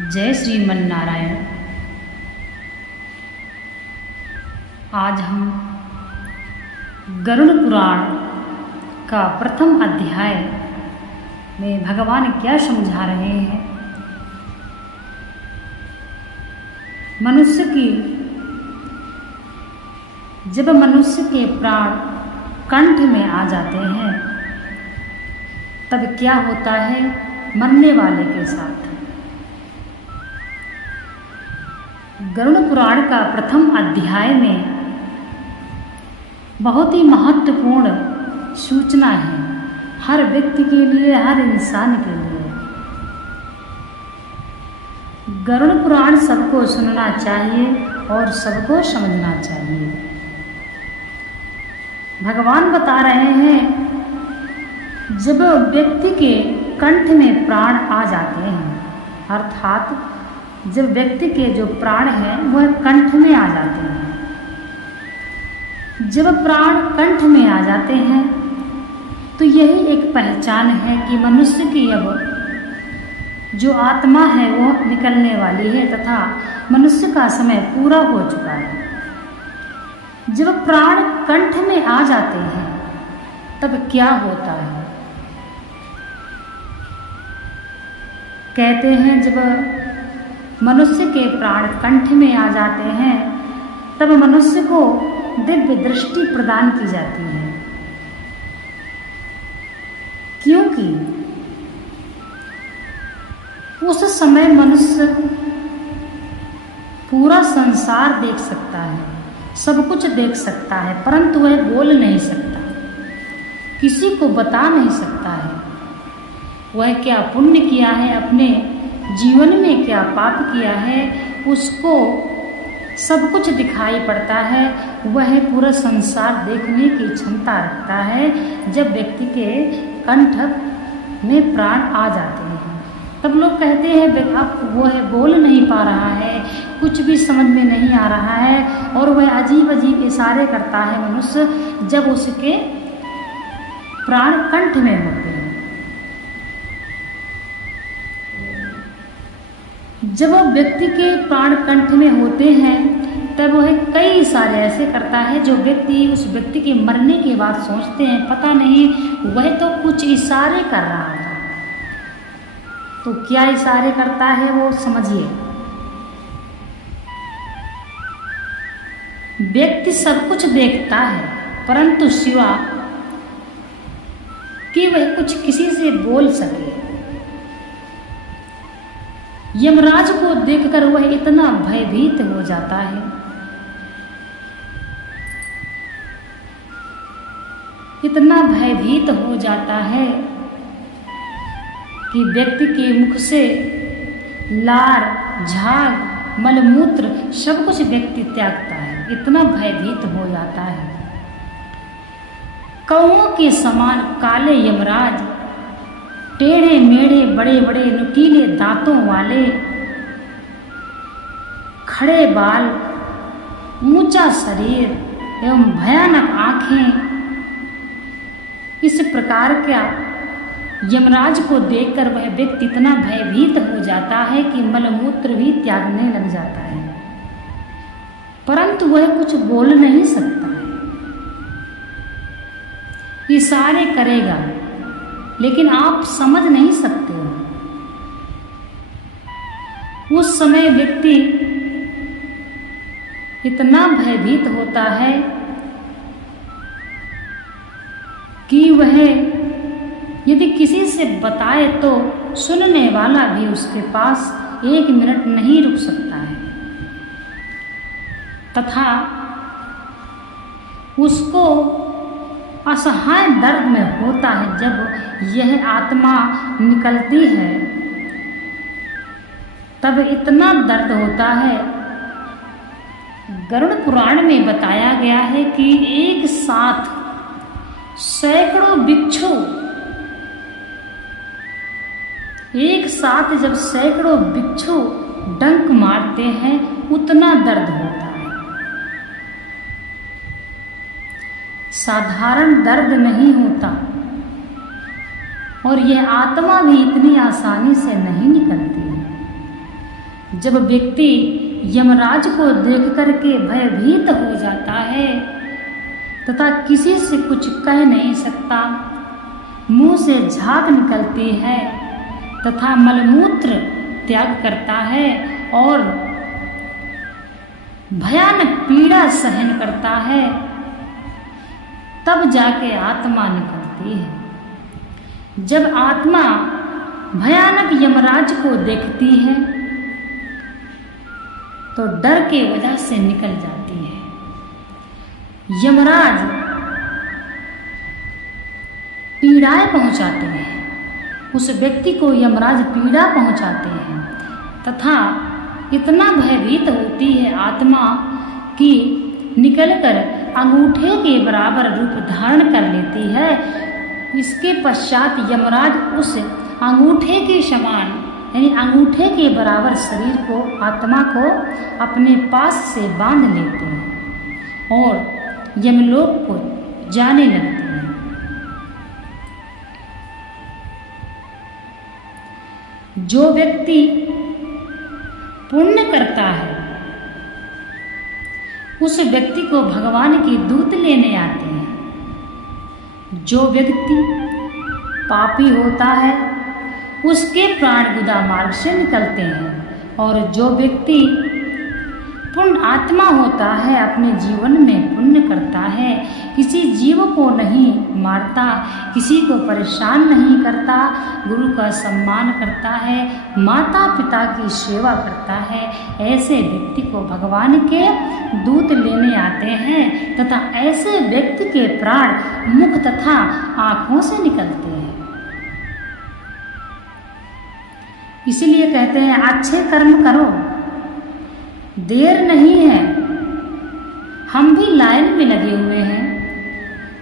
जय श्रीमन नारायण। आज हम गरुड़ पुराण का प्रथम अध्याय में भगवान क्या समझा रहे हैं। जब मनुष्य के प्राण कंठ में आ जाते हैं तब क्या होता है मरने वाले के साथ। गरुड़ पुराण का प्रथम अध्याय में बहुत ही महत्वपूर्ण सूचना है हर व्यक्ति के लिए, हर इंसान के लिए। गरुड़ पुराण सबको सुनना चाहिए और सबको समझना चाहिए। भगवान बता रहे हैं जब व्यक्ति के कंठ में प्राण आ जाते हैं, अर्थात जब व्यक्ति के जो प्राण हैं वह कंठ में आ जाते हैं। जब प्राण कंठ में आ जाते हैं तो यही एक पहचान है कि मनुष्य की अब जो आत्मा है वो निकलने वाली है तथा मनुष्य का समय पूरा हो चुका है। जब प्राण कंठ में आ जाते हैं तब क्या होता है। कहते हैं जब मनुष्य के प्राण कंठ में आ जाते हैं तब मनुष्य को दिव्य दृष्टि प्रदान की जाती है, क्योंकि उस समय मनुष्य पूरा संसार देख सकता है, सब कुछ देख सकता है, परंतु वह बोल नहीं सकता, किसी को बता नहीं सकता है वह क्या पुण्य किया है, अपने जीवन में क्या पाप किया है। उसको सब कुछ दिखाई पड़ता है, वह पूरा संसार देखने की क्षमता रखता है जब व्यक्ति के कंठ में प्राण आ जाते हैं। तब लोग कहते हैं अब वह बोल नहीं पा रहा है, कुछ भी समझ में नहीं आ रहा है और वह अजीब अजीब इशारे करता है मनुष्य जब उसके प्राण कंठ में होते हैं। जब व्यक्ति के प्राण कंठ में होते हैं तब वह कई सारे ऐसे करता है जो व्यक्ति उस व्यक्ति के मरने के बाद सोचते हैं पता नहीं वह तो कुछ इशारे कर रहा था। तो क्या इशारे करता है वो समझिए। व्यक्ति सब कुछ देखता है परंतु सिवा कि वह कुछ किसी से बोल सके। यमराज को देखकर वह इतना भयभीत हो जाता है, इतना भयभीत हो जाता है कि व्यक्ति के मुख से लार, झाग, मलमूत्र सब कुछ व्यक्ति त्यागता है, इतना भयभीत हो जाता है। कौओं के समान काले यमराज, टेढ़े मेढ़े बड़े बड़े नुकीले दांतों वाले, खड़े बाल, ऊंचा शरीर एवं भयानक आंखें, इस प्रकार का यमराज को देखकर वह व्यक्ति इतना भयभीत हो जाता है कि मलमूत्र भी त्यागने लग जाता है, परंतु वह कुछ बोल नहीं सकता है। इशारे करेगा लेकिन आप समझ नहीं सकते हो। उस समय व्यक्ति इतना भयभीत होता है कि वह यदि किसी से बताए तो सुनने वाला भी उसके पास 1 मिनट नहीं रुक सकता है तथा उसको असहाय दर्द में होता है जब यह आत्मा निकलती है, तब इतना दर्द होता है। गरुड़ पुराण में बताया गया है कि एक साथ सैकड़ों बिच्छू, एक साथ जब सैकड़ों बिच्छू डंक मारते हैं उतना दर्द होता है। साधारण दर्द नहीं होता और यह आत्मा भी इतनी आसानी से नहीं निकलती है। जब व्यक्ति यमराज को देख करके भयभीत हो जाता है तथा किसी से कुछ कह नहीं सकता, मुंह से झाग निकलती है तथा मलमूत्र त्याग करता है और भयानक पीड़ा सहन करता है, तब जाके आत्मा निकलती है। जब आत्मा भयानक यमराज को देखती है तो डर के वजह से निकल जाती है। यमराज पीड़ाएं पहुंचाते हैं, उस व्यक्ति को यमराज पीड़ा पहुंचाते हैं तथा इतना भयभीत होती है आत्मा कि निकलकर अंगूठे के बराबर रूप धारण कर लेती है। इसके पश्चात यमराज उस अंगूठे के समान यानी अंगूठे के बराबर शरीर को, आत्मा को अपने पास से बांध लेते हैं और यमलोक को जाने लगते हैं। जो व्यक्ति पुण्य करता है उस व्यक्ति को भगवान की दूत लेने आते हैं। जो व्यक्ति पापी होता है उसके प्राण गुदा मार्ग से निकलते हैं और जो व्यक्ति पुण्य आत्मा होता है अपने जीवन में पुण्य करता है, किसी जीव को नहीं मारता, किसी को परेशान नहीं करता, गुरु का सम्मान करता है, माता पिता की सेवा करता है, ऐसे व्यक्ति को भगवान के दूत लेने आते हैं तथा ऐसे व्यक्ति के प्राण मुख तथा आँखों से निकलते हैं। इसलिए कहते हैं अच्छे कर्म करो, देर नहीं है। हम भी लाइन में लगे हुए हैं,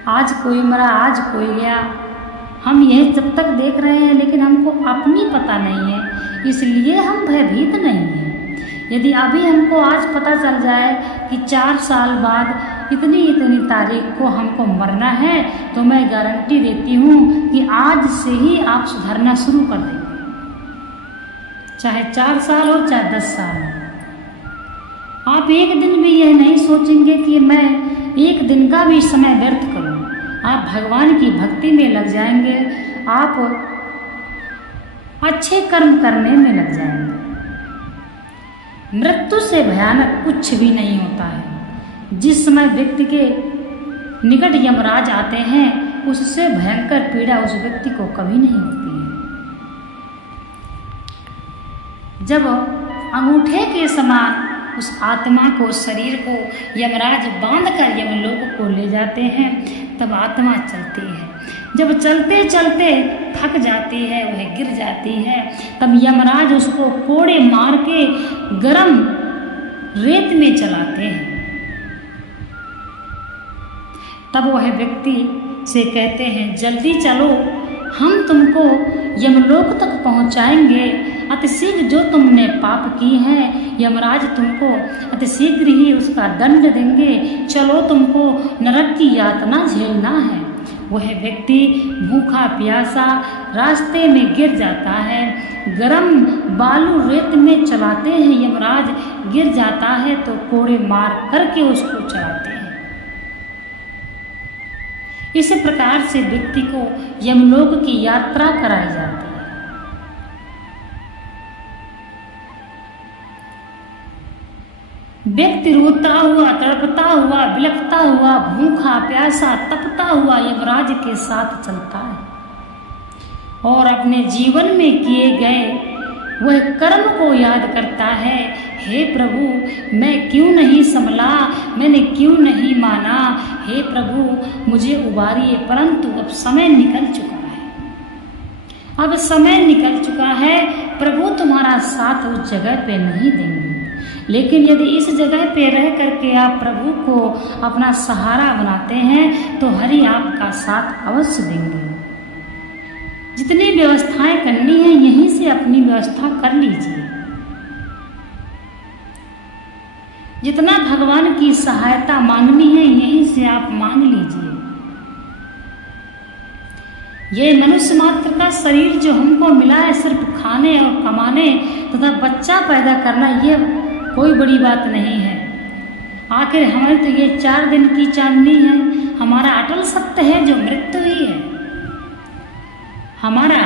आज कोई मरा आज कोई गया, हम यह जब तक देख रहे हैं लेकिन हमको अपनी पता नहीं है, इसलिए हम भयभीत नहीं हैं। यदि अभी हमको आज पता चल जाए कि 4 साल बाद इतनी तारीख को हमको मरना है तो मैं गारंटी देती हूँ कि आज से ही आप सुधरना शुरू कर देंगे, चाहे 4 साल हो चाहे 10 साल हो। आप एक दिन भी यह नहीं सोचेंगे कि मैं एक दिन का भी समय व्यर्थ करूं। आप भगवान की भक्ति में लग जाएंगे, आप अच्छे कर्म करने में लग जाएंगे। मृत्यु से भयानक कुछ भी नहीं होता है। जिस समय व्यक्ति के निकट यमराज आते हैं उससे भयंकर पीड़ा उस व्यक्ति को कभी नहीं होती है। जब अंगूठे के समान उस आत्मा को, शरीर को यमराज बांधकर यमलोक को ले जाते हैं तब आत्मा चलती है। जब चलते चलते थक जाती है, वह गिर जाती है, तब यमराज उसको कोड़े मार के गरम रेत में चलाते हैं। तब वह व्यक्ति से कहते हैं जल्दी चलो, हम तुमको यमलोक तक पहुंचाएंगे। अतिशीघ्र जो तुमने पाप की है यमराज तुमको अतिशीघ्र ही उसका दंड देंगे, चलो तुमको नरक की यातना झेलना है। वह व्यक्ति भूखा प्यासा रास्ते में गिर जाता है, गरम बालू रेत में चलाते हैं, यमराज गिर जाता है तो कोड़े मार करके उसको चलाते हैं। इस प्रकार से व्यक्ति को यमलोक की यात्रा कराई जाती है। व्यक्ति रोता हुआ, तड़पता हुआ, बिलखता हुआ, भूखा प्यासा, तपता हुआ यमराज के साथ चलता है और अपने जीवन में किए गए वह कर्म को याद करता है। हे प्रभु, मैं क्यों नहीं संभला, मैंने क्यों नहीं माना, हे प्रभु मुझे उबारिए। परंतु अब समय निकल चुका है, अब समय निकल चुका है, प्रभु तुम्हारा साथ उस जगह पे नहीं देंगे। लेकिन यदि इस जगह पे रह करके आप प्रभु को अपना सहारा बनाते हैं तो हरि आपका साथ अवश्य देंगे। जितनी व्यवस्थाएं करनी है यहीं से अपनी व्यवस्था कर लीजिए, जितना भगवान की सहायता मांगनी है यहीं से आप मांग लीजिए। ये मनुष्य मात्र का शरीर जो हमको मिला है सिर्फ खाने और कमाने तथा बच्चा पैदा करना, ये कोई बड़ी बात नहीं है। आखिर हमारी तो ये 4 दिन की चांदनी है। हमारा अटल सत्य है जो मृत्यु ही है। हमारा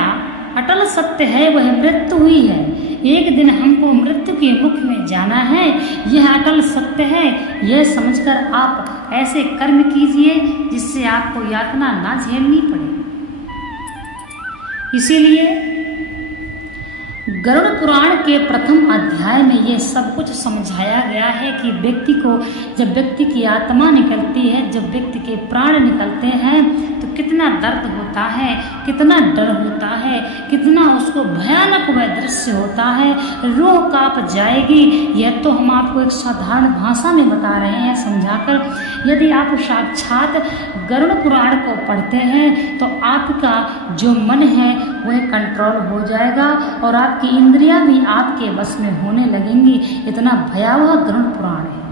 अटल सत्य है वह मृत्यु हुई है। एक दिन हमको मृत्यु के मुख में जाना है, यह अटल सत्य है। यह समझकर आप ऐसे कर्म कीजिए जिससे आपको यातना ना झेलनी पड़े। इसीलिए गरुड़ पुराण के प्रथम अध्याय में ये सब कुछ समझाया गया है कि व्यक्ति को, जब व्यक्ति की आत्मा निकलती है, जब व्यक्ति के प्राण निकलते हैं तो कितना दर्द होता है, कितना डर होता है, कितना उसको भयानक वह दृश्य होता है, रूह कांप जाएगी। यह तो हम आपको एक साधारण भाषा में बता रहे हैं समझाकर। यदि आप साक्षात गरुड़ पुराण को पढ़ते हैं तो आपका जो मन है वह कंट्रोल हो जाएगा और आपकी इंद्रियां भी आपके बस में होने लगेंगी। इतना भयावह गरुड़ पुराण है।